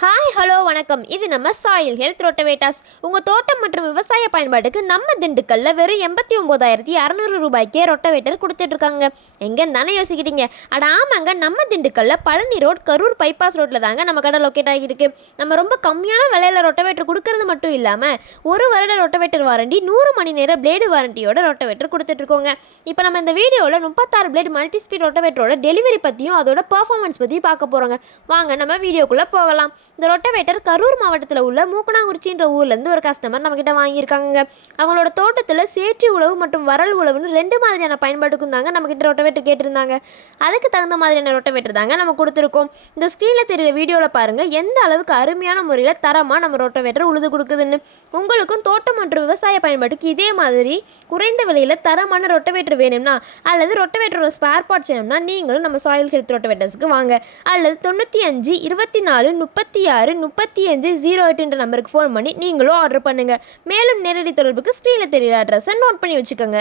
Hi hello வணக்கம். இது நம்ம சாயில் ஹெல்த் ரொட்டவேட்டர்ஸ். உங்கள் தோட்டம் மற்றும் விவசாய பயன்பாட்டுக்கு நம்ம திண்டுக்கல்ல வெறும் 89,600 ரூபாய்க்கே ரொட்டவேட்டர் கொடுத்துட்ருக்காங்க. எங்கன்னு தானே யோசிக்கிறீங்க? அட ஆமாங்க, நம்ம திண்டுக்கல்ல பழனி ரோட் கரூர் பைபாஸ் ரோட்டில் தாங்க நம்ம கடை லொக்கேட் ஆகியிருக்கு. நம்ம ரொம்ப கம்மியான விலையில் ரொட்டவேட்டர் கொடுக்கறது மட்டும் இல்லாமல் 1 வருட ரொட்டவேட்டர் வாரண்டி, 100 மணி நேர பிளேடு வாரண்டியோட ரொட்டவேட்டர் கொடுத்துட்ருக்கோங்க. இப்போ நம்ம இந்த வீடியோவில் 36 பிளேடு மல்டி ஸ்பீட் ரொட்டவேட்டரோட டெலிவரி பற்றியும் அதோட பர்ஃபார்மன்ஸ் பற்றியும் பார்க்க போகிறோங்க. வாங்க நம்ம வீடியோக்குள்ளே போகலாம். இந்த ரொட்டவேட்டர் கரூர் மாவட்டத்தில் உள்ள மூக்கனாங்குறிச்சின்ற ஊர்லேருந்து ஒரு கஸ்டமர் நம்மக்கிட்ட வாங்கியிருக்காங்க. அவங்களோட தோட்டத்தில் சேற்று உழவு மற்றும் வரல் உழவுன்னு 2 மாதிரியான பயன்பாட்டுக்கும் தாங்க நம்மக்கிட்ட ரொட்டவேட்டர் கேட்டிருந்தாங்க. அதுக்கு தகுந்த மாதிரியான ரொட்டவேட்டர் தாங்க நம்ம கொடுத்துருக்கோம். இந்த ஸ்க்ரீனில் தெரியுற வீடியோவில் பாருங்கள் எந்த அளவுக்கு அருமையான முறையில் தரமாக நம்ம ரொட்டவேட்டர் உழுது கொடுக்குதுன்னு. உங்களுக்கும் தோட்டம் மற்றும் விவசாய பயன்பாட்டுக்கு இதே மாதிரி குறைந்த விலையில் தரமான ரொட்டவேட்டர் வேணும்னா அல்லது ரொட்டவேட்டரோட ஸ்பேர் பார்ட்ஸ் வேணும்னா நீங்களும் நம்ம சாயில் ஹெல்த் ரொட்டவேட்டர்ஸ்க்கு வாங்க. அல்லது 95 24 36 35 08 நம்பருக்கு ஃபோன் பண்ணி நீங்களும் ஆர்டர் பண்ணுங்கள். மேலும் நேரடி தொடர்புக்கு ஸ்க்ரீனில் தெரியுற அட்ரஸை நோட் பண்ணி வச்சுக்கோங்க.